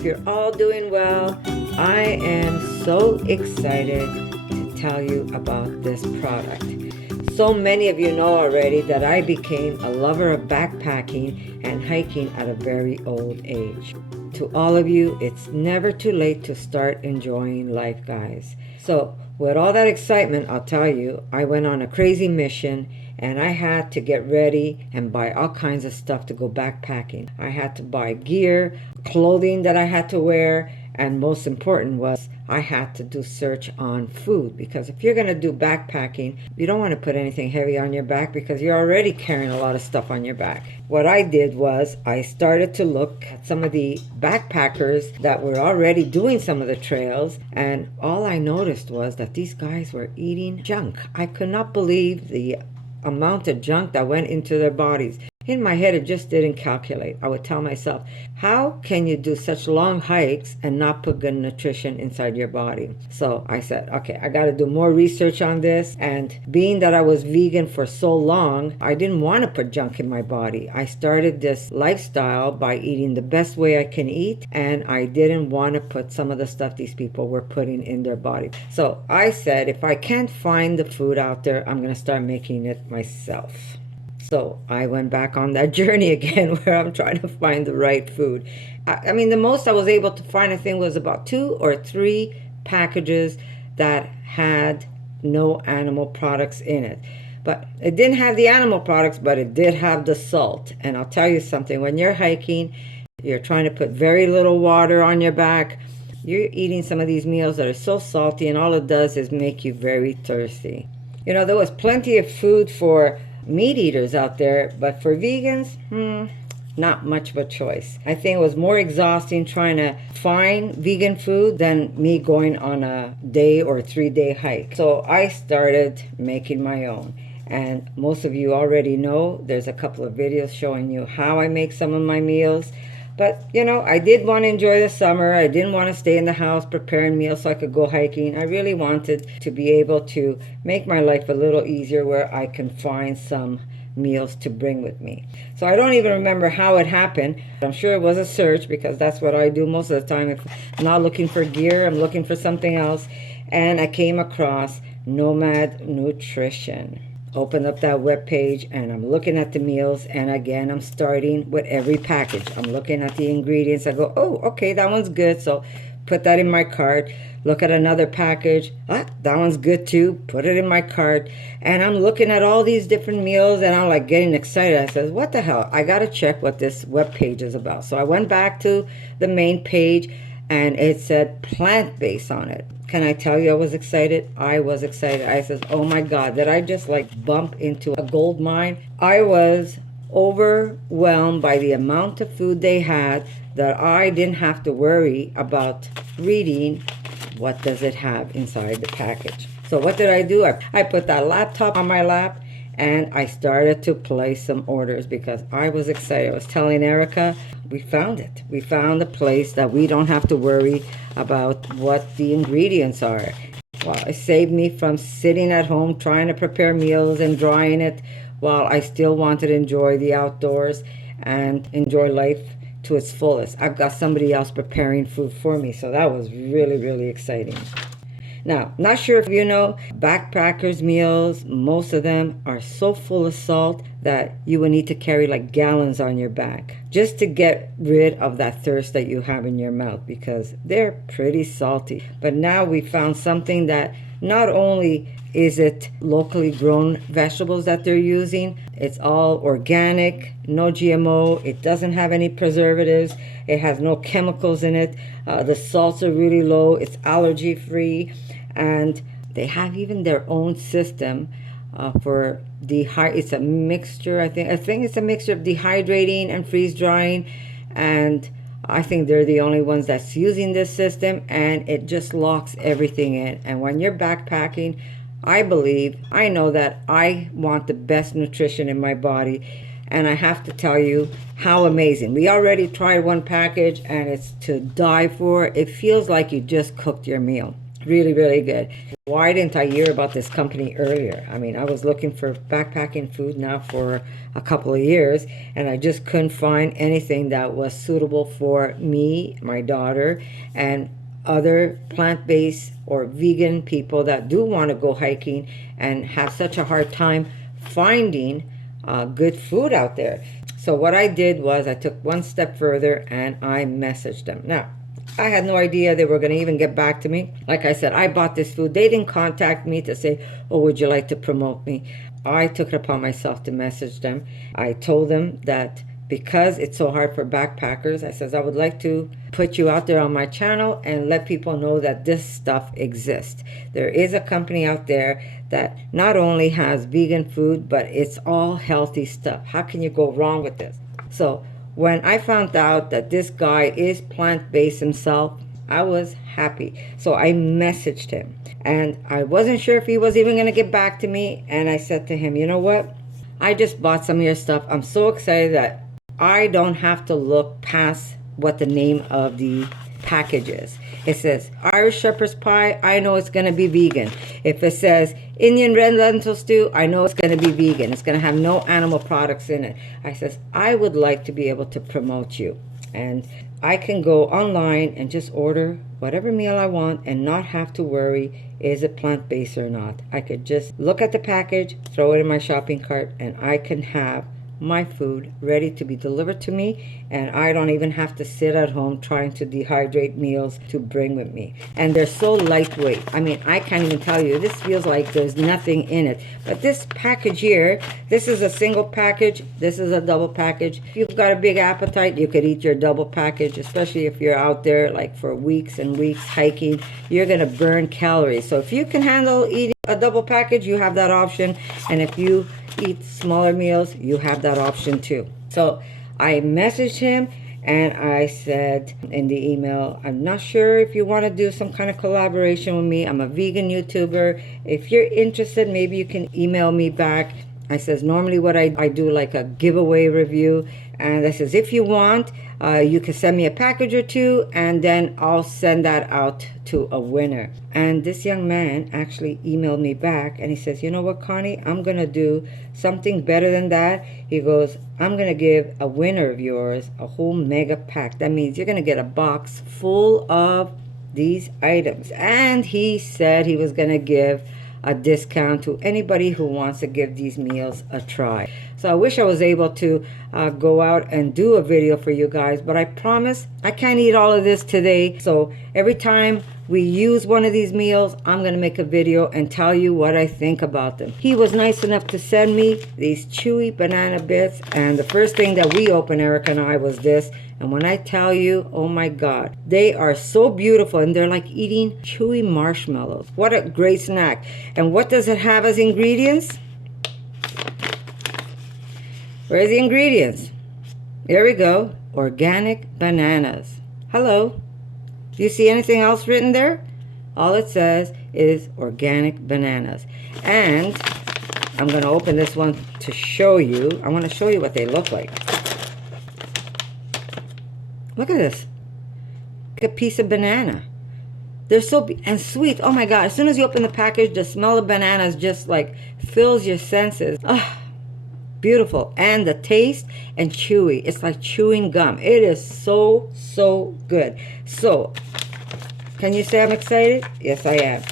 hope you're all doing well. I am so excited to tell you about this product. So many of you know already that I became a lover of backpacking and hiking at a very old age. To all of you, it's never too late to start enjoying life, guys. So with all that excitement, I'll tell you, I went on a crazy mission and I had to get ready and buy all kinds of stuff to go backpacking. I had to buy gear, clothing that I had to wear, and most important was I had to do search on food, because if you're going to do backpacking, you don't want to put anything heavy on your back because you're already carrying a lot of stuff on your back. What I did was I started to look at some of the backpackers that were already doing some of the trails, and all I noticed was that these guys were eating junk. I could not believe the amount of junk that went into their bodies. In my head, it just didn't calculate. I would tell myself, how can you do such long hikes and not put good nutrition inside your body? So I said, okay, I got to do more research on this. And being that I was vegan for so long, I didn't want to put junk in my body. I started this lifestyle by eating the best way I can eat, and I didn't want to put some of the stuff these people were putting in their body. So I said, if I can't find the food out there, I'm going to start making it myself. So I went back on that journey again where I'm trying to find the right food. I mean, the most I was able to find, I think, was about 2 or 3 packages that had no animal products in it. But it didn't have the animal products, but it did have the salt. And I'll tell you something, when you're hiking, you're trying to put very little water on your back, you're eating some of these meals that are so salty, and all it does is make you very thirsty. You know, there was plenty of food for meat eaters out there, but for vegans, not much of a choice. I think it was more exhausting trying to find vegan food than me going on a day or 3-day hike. So I started making my own. And most of you already know, there's a couple of videos showing you how I make some of my meals. But, you know, I did want to enjoy the summer. I didn't want to stay in the house preparing meals so I could go hiking. I really wanted to be able to make my life a little easier where I can find some meals to bring with me. So I don't even remember how it happened. I'm sure it was a search, because that's what I do most of the time. If I'm not looking for gear, I'm looking for something else. And I came across NOMAD Nutrition. Open up that web page and I'm looking at the meals, and again I'm starting with every package. I'm looking at the ingredients. I go, oh, okay, that one's good, so put that in my cart. Look at another package. That one's good too. Put it in my cart. And I'm looking at all these different meals, and I'm like getting excited. I said, what the hell? I gotta check what this web page is about. So I went back to the main page, and it said plant-based on it. Can I tell you I was excited? I was excited. I said, oh my God, did I just like bump into a gold mine? I was overwhelmed by the amount of food they had that I didn't have to worry about reading what does it have inside the package. So what did I do? I put that laptop on my lap and I started to place some orders because I was excited. I was telling Erica, we found it. We found a place that we don't have to worry about what the ingredients are. Well, it saved me from sitting at home trying to prepare meals and drying it while I still wanted to enjoy the outdoors and enjoy life to its fullest. I've got somebody else preparing food for me, so that was really, really exciting. Now, not sure if you know, backpackers' meals, most of them are so full of salt that you will need to carry like gallons on your back just to get rid of that thirst that you have in your mouth, because they're pretty salty. But now we found something that not only is it locally grown vegetables that they're using, it's all organic, no GMO, it doesn't have any preservatives, it has no chemicals in it, the salts are really low, it's allergy free, and they have even their own system for it's a mixture, I think it's a mixture of dehydrating and freeze drying, and I think they're the only ones that's using this system, and it just locks everything in. And when you're backpacking, I know that I want the best nutrition in my body, and I have to tell you how amazing. We already tried one package and it's to die for. It feels like you just cooked your meal. Really, really good. Why didn't I hear about this company earlier? I mean, I was looking for backpacking food now for a couple of years, and I just couldn't find anything that was suitable for me, my daughter, and other plant-based or vegan people that do want to go hiking and have such a hard time finding good food out there. So what I did was I took one step further and I messaged them. Now, I had no idea they were going to even get back to me. Like I said, I bought this food. They didn't contact me to say, oh, would you like to promote me? I took it upon myself to message them. I told them that because it's so hard for backpackers, I says, I would like to put you out there on my channel and let people know that this stuff exists. There is a company out there that not only has vegan food, but it's all healthy stuff. How can you go wrong with this? So when I found out that this guy is plant-based himself, I was happy. So I messaged him. And I wasn't sure if he was even going to get back to me. And I said to him, you know what? I just bought some of your stuff. I'm so excited that I don't have to look past what the name of the package is. It says Irish shepherd's pie, I know it's going to be vegan. If it says Indian red lentil stew, I know it's going to be vegan. It's going to have no animal products in it. I says, I would like to be able to promote you. And I can go online and just order whatever meal I want and not have to worry, is it plant-based or not. I could just look at the package, throw it in my shopping cart, and I can have my food ready to be delivered to me, and I don't even have to sit at home trying to dehydrate meals to bring with me. And they're so lightweight. I mean, I can't even tell you, this feels like there's nothing in it. But this package here, this is a single package, this is a double package. If you've got a big appetite, you could eat your double package, especially if you're out there like for weeks and weeks hiking. You're gonna burn calories. So if you can handle eating a double package, you have that option. And if you eat smaller meals, you have that option too. So I messaged him and I said in the email, I'm not sure if you want to do some kind of collaboration with me. I'm a vegan YouTuber. If you're interested, maybe you can email me back. I says, normally what I do like a giveaway review. And I says, if you want, you can send me a package or two, and then I'll send that out to a winner. And this young man actually emailed me back, and he says, you know what, Connie, I'm going to do something better than that. He goes, I'm going to give a winner of yours a whole mega pack. That means you're going to get a box full of these items. And he said he was going to give a discount to anybody who wants to give these meals a try. So I wish I was able to go out and do a video for you guys, but I promise I can't eat all of this today. So every time we use one of these meals, I'm going to make a video and tell you what I think about them. He was nice enough to send me these chewy banana bits, and the first thing that we opened, Erica and I, was this. And when I tell you, oh my God, they are so beautiful, and they're like eating chewy marshmallows. What a great snack. And what does it have as ingredients? Where's the ingredients? There we go. Organic bananas. Hello. Do you see anything else written there? All it says is organic bananas. And I'm going to open this one to show you. I want to show you what they look like. Look at this. Like a piece of banana. They're so and sweet. Oh my God. As soon as you open the package, the smell of bananas just like fills your senses. Oh, beautiful. And the taste and chewy. It's like chewing gum. It is so, so good. So, can you say I'm excited? Yes, I am.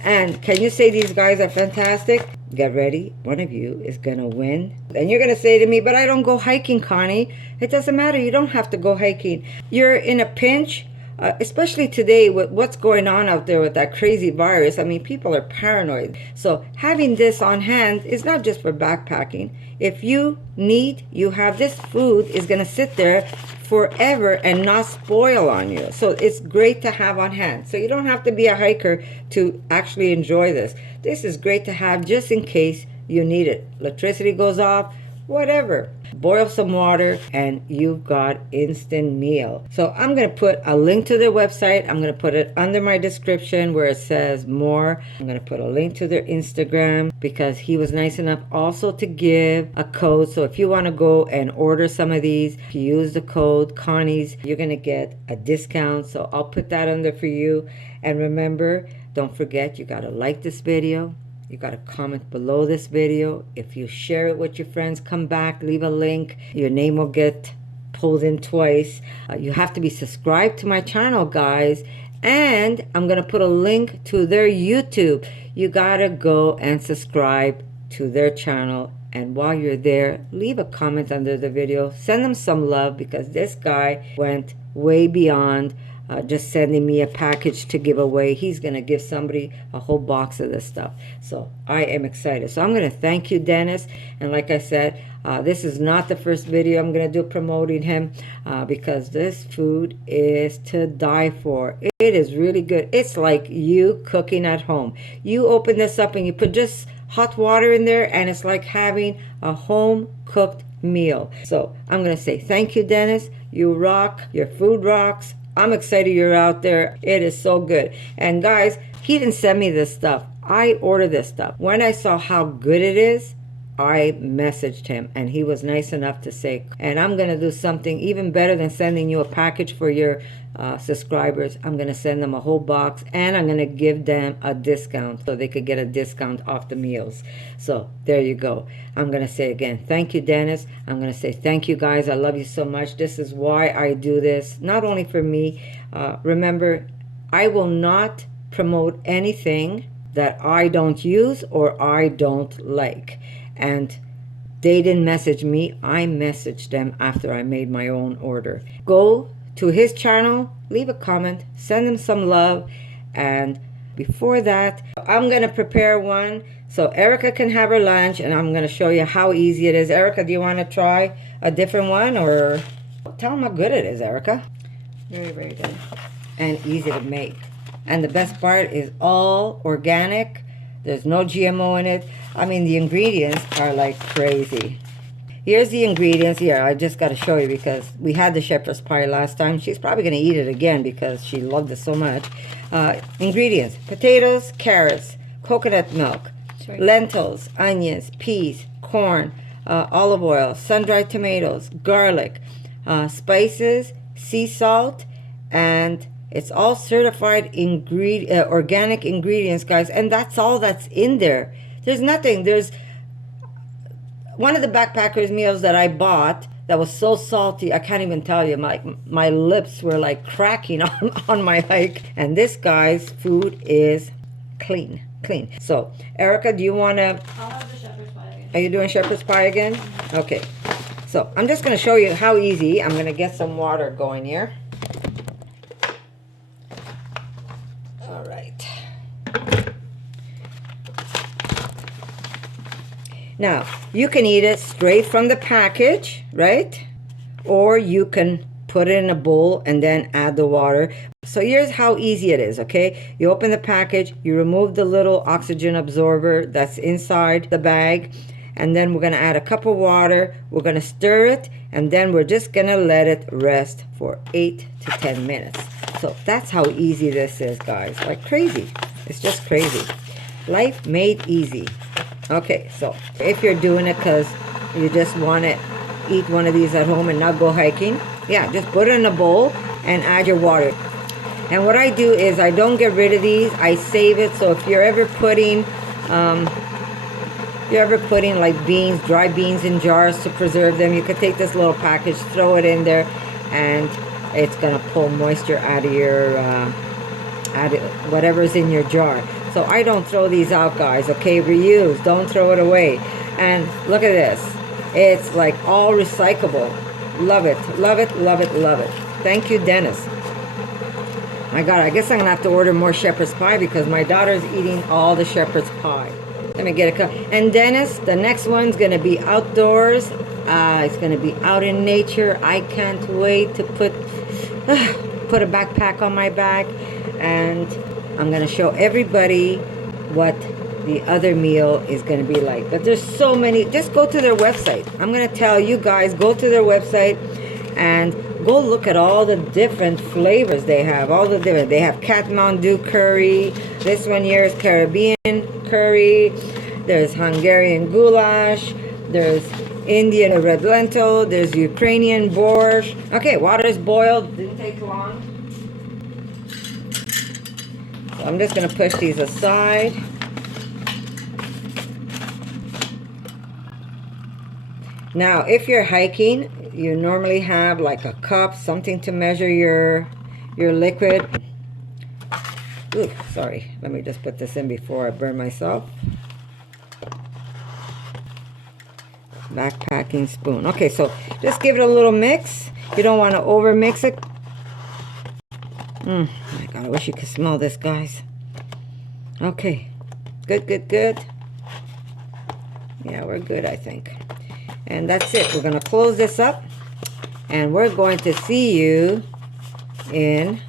And can you say these guys are fantastic? Get ready. One of you is going to win. And you're going to say to me, but I don't go hiking, Connie. It doesn't matter. You don't have to go hiking. You're in a pinch. Especially today with what's going on out there with that crazy virus. I mean, people are paranoid. So having this on hand is not just for backpacking. If you need, you have this food is going to sit there forever and not spoil on you. So it's great to have on hand. So you don't have to be a hiker to actually enjoy this. This is great to have just in case you need it. Electricity goes off, whatever. Boil some water and you've got instant meal. So I'm going to put a link to their website. I'm going to put it under my description where it says more. I'm going to put a link to their Instagram because he was nice enough also to give a code. So if you want to go and order some of these, if you use the code Connie's, you're going to get a discount. So I'll put that under for you. And remember, don't forget, you got to like this video. You got to comment below this video. If you share it with your friends, come back, leave a link. Your name will get pulled in twice. You have to be subscribed to my channel, guys. And I'm going to put a link to their YouTube. You got to go and subscribe to their channel. And while you're there, leave a comment under the video. Send them some love, because this guy went way beyond just sending me a package to give away. He's going to give somebody a whole box of this stuff. So I am excited. So I'm going to thank you, Dennis. And like I said, this is not the first video I'm going to do promoting him, because this food is to die for. It is really good. It's like you cooking at home. You open this up and you put just hot water in there, and it's like having a home cooked meal. So I'm going to say thank you, Dennis. You rock. Your food rocks. I'm excited you're out there. It is so good. And guys, he didn't send me this stuff. I ordered this stuff. When I saw how good it is, I messaged him, and he was nice enough to say, and I'm going to do something even better than sending you a package for your subscribers. I'm going to send them a whole box, and I'm going to give them a discount so they could get a discount off the meals. So there you go. I'm going to say again, thank you, Dennis. I'm going to say thank you, guys. I love you so much. This is why I do this, not only for me. Remember, I will not promote anything that I don't use or I don't like. And they didn't message me. I messaged them after I made my own order. Go to his channel, leave a comment, send him some love. And before that, I'm going to prepare one so Erica can have her lunch, and I'm going to show you how easy it is. Erica, do you want to try a different one, or tell them how good it is, Erica? Very, very good. And easy to make. And the best part is all organic. There's no GMO in it. I mean, the ingredients are like crazy. Here's the ingredients. Here, I just got to show you because we had the shepherd's pie last time. She's probably going to eat it again because she loved it so much. Ingredients: potatoes, carrots, coconut milk, lentils, onions, peas, corn, olive oil, sun-dried tomatoes, garlic, spices, sea salt, and it's all certified organic ingredients, guys. And that's all that's in there. There's nothing. There's one of the backpackers meals that I bought that was so salty, I can't even tell you. My lips were like cracking on my hike. And this guy's food is clean. So, Erica, do you want to... I'll have the shepherd's pie again. Are you doing shepherd's pie again? Okay. So, I'm just going to show you how easy. I'm going to get some water going here. All right. Now, you can eat it straight from the package, right? Or you can put it in a bowl and then add the water. So here's how easy it is, okay? You open the package, you remove the little oxygen absorber that's inside the bag, and then we're gonna add a cup of water, we're gonna stir it, and then we're just gonna let it rest for 8 to 10 minutes. So that's how easy this is, guys. Like crazy. It's just crazy. Life made easy. Okay, so if you're doing it because you just want to eat one of these at home and not go hiking, yeah, just put it in a bowl and add your water. And what I do is I don't get rid of these. I save it. So if you're ever putting like beans, dry beans in jars to preserve them, you could take this little package, throw it in there, and it's gonna pull moisture out of your whatever's in your jar. So I don't throw these out, guys. Okay, reuse. Don't throw it away. And look at this. It's like all recyclable. Love it. Love it. Love it. Love it. Thank you, Dennis. My God, I guess I'm gonna have to order more shepherd's pie because my daughter's eating all the shepherd's pie. Let me get a cup. And Dennis, the next one's gonna be outdoors. It's gonna be out in nature. I can't wait to put a backpack on my back, and I'm gonna show everybody what the other meal is gonna be like. But there's so many. Just go to their website. I'm gonna tell you guys, go to their website and go look at all the different flavors they have. They have Kathmandu curry. This one here is Caribbean curry. There's Hungarian goulash. There's Indian red lentil. There's Ukrainian borscht. Okay, water's boiled. Didn't take long. So I'm just going to push these aside. Now, if you're hiking, you normally have like a cup, something to measure your liquid. Ooh, sorry. Let me just put this in before I burn myself. Backpacking spoon. Okay, so just give it a little mix. You don't want to over mix it. My God, I wish you could smell this, guys. Okay, good, good, good. Yeah, we're good, I think. And that's it. We're going to close this up. And we're going to see you in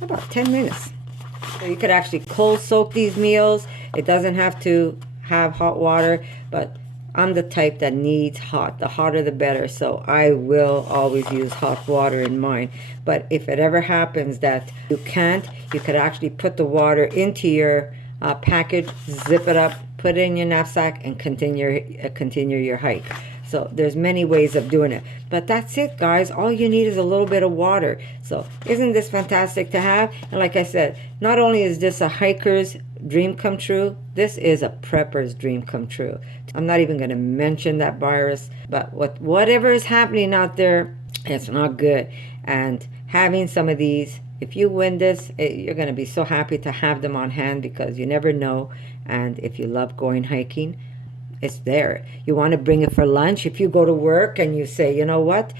about 10 minutes. So you could actually cold soak these meals. It doesn't have to have hot water, but I'm the type that needs hot. The hotter the better. So I will always use hot water in mine. But if it ever happens that you can't, you could actually put the water into your package, zip it up, put it in your knapsack, and continue your hike. So there's many ways of doing it. But that's it, guys. All you need is a little bit of water. So isn't this fantastic to have? And like I said, not only is this a hiker's dream come true, this is a prepper's dream come true. I'm not even going to mention that virus, but whatever is happening out there, it's not good. And having some of these, if you win this, you're going to be so happy to have them on hand, because you never know. And if you love going hiking, it's there. You want to bring it for lunch. If you go to work and you say, you know what,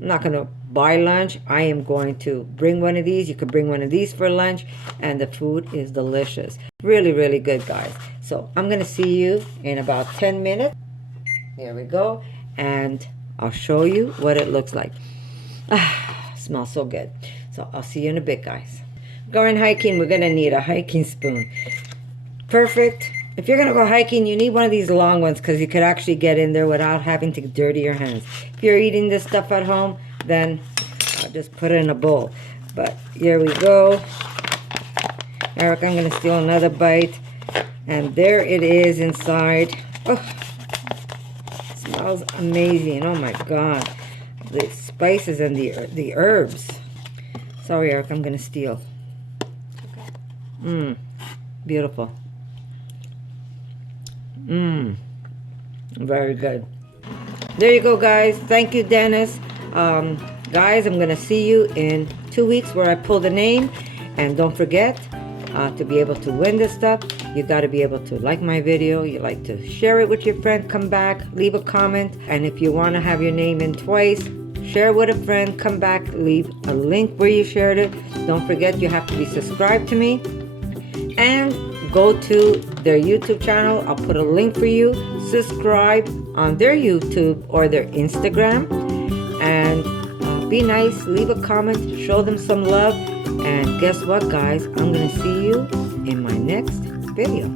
I'm not going to buy lunch, I am going to bring one of these. You could bring one of these for lunch, and the food is delicious. Really, really good, guys. So I'm going to see you in about 10 minutes. Here we go. And I'll show you what it looks like. Smells so good. So I'll see you in a bit, guys. Going hiking, we're going to need a hiking spoon. Perfect. If you're going to go hiking, you need one of these long ones, because you could actually get in there without having to dirty your hands. If you're eating this stuff at home, then I'll just put it in a bowl. But here we go. Eric, I'm going to steal another bite. And there it is inside. Oh, it smells amazing. Oh my God. The spices and the herbs. Sorry, Eric, I'm going to steal. Beautiful. Very good. There you go, guys. Thank you, Dennis. Guys, I'm going to see you in 2 weeks where I pull the name. And don't forget, to be able to win this stuff, you got to be able to like my video. You like to share it with your friend. Come back, leave a comment. And if you want to have your name in twice, share with a friend. Come back, leave a link where you shared it. Don't forget, you have to be subscribed to me. And go to their YouTube channel. I'll put a link for you. Subscribe on their YouTube or their Instagram. And be nice. Leave a comment. Show them some love. And guess what, guys? I'm going to see you in my next video.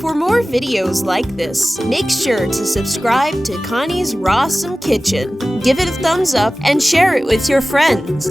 For more videos like this, make sure to subscribe to Connie's RAWsome Kitchen. Give it a thumbs up and share it with your friends.